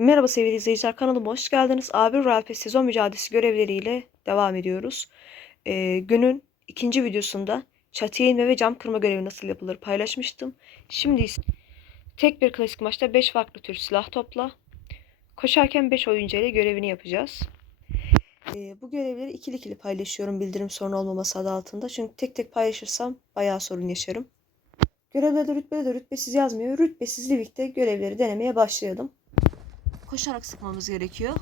Merhaba sevgili izleyiciler kanalıma hoş geldiniz. A1 Royal sezon mücadelesi görevleriyle devam ediyoruz. Ee, günün ikinci videosunda çatıya inme ve cam kırma görevi nasıl yapılır paylaşmıştım. Şimdi ise tek bir klasik maçta 5 farklı tür silah topla. Koşarken 5 oyuncu ile görevini yapacağız. Ee, bu görevleri ikili ikili paylaşıyorum bildirim sorunu olmaması adı altında. Çünkü tek tek paylaşırsam bayağı sorun yaşarım. Görevlerde rütbede de rütbesiz yazmıyor. Rütbesizle birlikte görevleri denemeye başlayalım koşarak sıkmamız gerekiyor.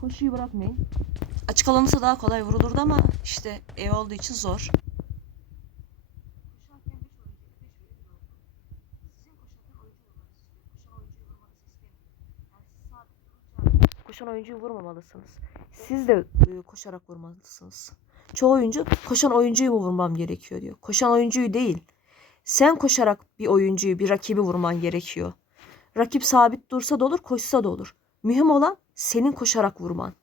Koşuyu bırakmayın. Açık alanısa daha kolay vurulurdu ama işte ev olduğu için zor. Koşan oyuncuyu vurmamalısınız. Siz de e, koşarak vurmalısınız. Çoğu oyuncu koşan oyuncuyu mu vurmam gerekiyor diyor. Koşan oyuncuyu değil. Sen koşarak bir oyuncuyu, bir rakibi vurman gerekiyor. Rakip sabit dursa da olur, koşsa da olur. Mühim olan senin koşarak vurman.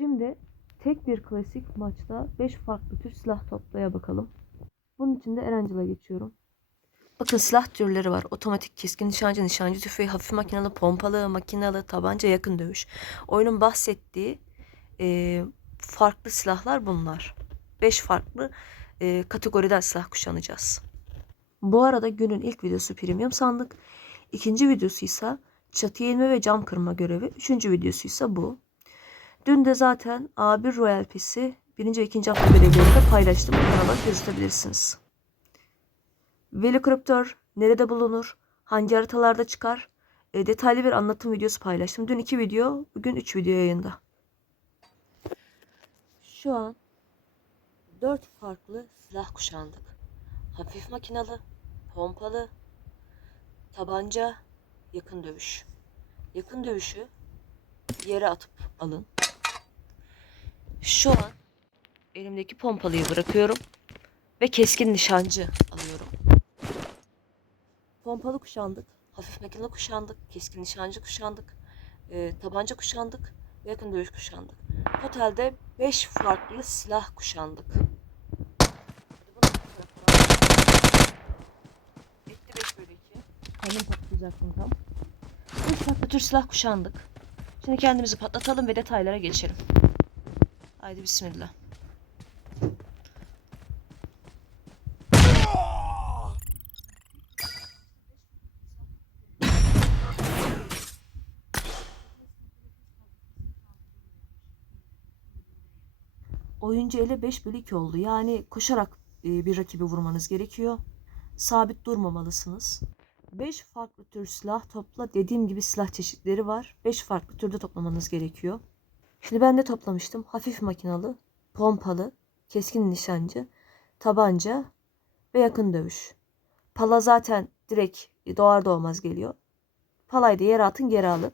Şimdi tek bir klasik maçta 5 farklı tür silah toplaya bakalım. Bunun için de Erangel'a geçiyorum. Bakın silah türleri var. Otomatik, keskin nişancı, nişancı tüfeği, hafif makinalı, pompalı, makinalı, tabanca, yakın dövüş. Oyunun bahsettiği e, farklı silahlar bunlar. 5 farklı e, kategoriden silah kuşanacağız. Bu arada günün ilk videosu premium sandık. İkinci videosu ise çatıya inme ve cam kırma görevi. Üçüncü videosu ise bu. Dün de zaten A1 Royal Pass'i birinci ve ikinci hafta görevlerinde paylaştım. Kanala gösterebilirsiniz. Velociraptor nerede bulunur? Hangi haritalarda çıkar? E, detaylı bir anlatım videosu paylaştım. Dün iki video, bugün üç video yayında. Şu an dört farklı silah kuşandık. Hafif makinalı, pompalı, tabanca, yakın dövüş. Yakın dövüşü yere atıp alın. Şu an elimdeki pompalıyı bırakıyorum ve keskin nişancı alıyorum. Pompalı kuşandık, hafif makine kuşandık, keskin nişancı kuşandık, e, tabanca kuşandık ve yakın dövüş kuşandık. Totalde 5 farklı silah kuşandık. Etti 5 bölü 2. Kendim patlayacaktım tam. 5 farklı tür silah kuşandık. Şimdi kendimizi patlatalım ve detaylara geçelim. Haydi bismillah. Oyuncu ele 5 bölü 2 oldu. Yani koşarak e, bir rakibi vurmanız gerekiyor. Sabit durmamalısınız. 5 farklı tür silah topla. Dediğim gibi silah çeşitleri var. 5 farklı türde toplamanız gerekiyor. Şimdi ben de toplamıştım. Hafif makinalı, pompalı, keskin nişancı, tabanca ve yakın dövüş. Pala zaten direkt doğar doğmaz geliyor. Palayı da yere atın geri alın.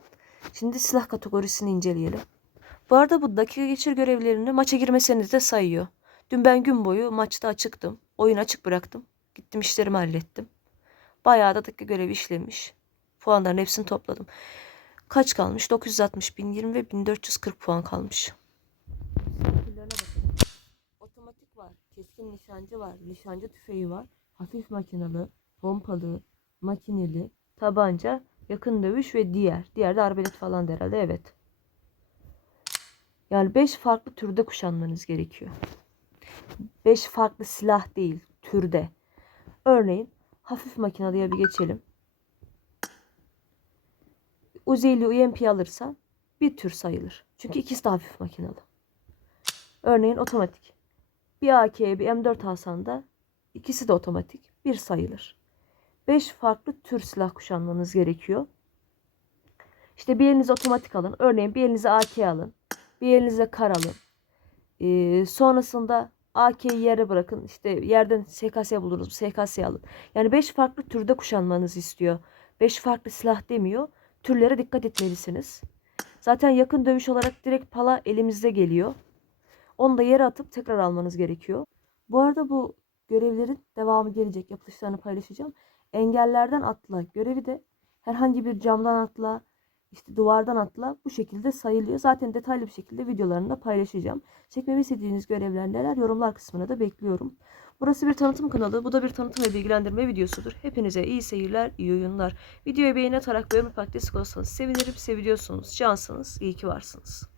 Şimdi silah kategorisini inceleyelim. Bu arada bu dakika geçir görevlerini maça girmeseniz de sayıyor. Dün ben gün boyu maçta açıktım. Oyun açık bıraktım. Gittim işlerimi hallettim. Bayağı da dakika görevi işlemiş. Puanların hepsini topladım. Kaç kalmış? 960, 1020 ve 1440 puan kalmış. Otomatik var. Keskin nişancı var. Nişancı tüfeği var. Hafif makinalı, pompalı, makineli, tabanca, yakın dövüş ve diğer. Diğer de arbelet falan da herhalde evet. Yani 5 farklı türde kuşanmanız gerekiyor. 5 farklı silah değil, türde. Örneğin hafif makinalıya bir geçelim. Uzi ile UMP alırsan bir tür sayılır. Çünkü ikisi de hafif makinalı. Örneğin otomatik. Bir AK'ye bir M4 alsan da ikisi de otomatik. Bir sayılır. 5 farklı tür silah kuşanmanız gerekiyor. İşte bir elinize otomatik alın. Örneğin bir elinize AK alın. Bir elinize kar alın. Ee, sonrasında AK'yi yere bırakın. İşte yerden SKS buluruz. SKS alın. Yani 5 farklı türde kuşanmanızı istiyor. 5 farklı silah demiyor. Türlere dikkat etmelisiniz. Zaten yakın dövüş olarak direkt pala elimizde geliyor. Onu da yere atıp tekrar almanız gerekiyor. Bu arada bu görevlerin devamı gelecek. Yapılışlarını paylaşacağım. Engellerden atla görevi de herhangi bir camdan atla, işte duvardan atla bu şekilde sayılıyor. Zaten detaylı bir şekilde videolarını da paylaşacağım. Çekmemi istediğiniz görevler neler yorumlar kısmına da bekliyorum. Burası bir tanıtım kanalı. Bu da bir tanıtım ve bilgilendirme videosudur. Hepinize iyi seyirler, iyi oyunlar. Videoyu beğeni atarak yaparak destek olursanız sevinirim. Seviyorsunuz, cansınız. İyi ki varsınız.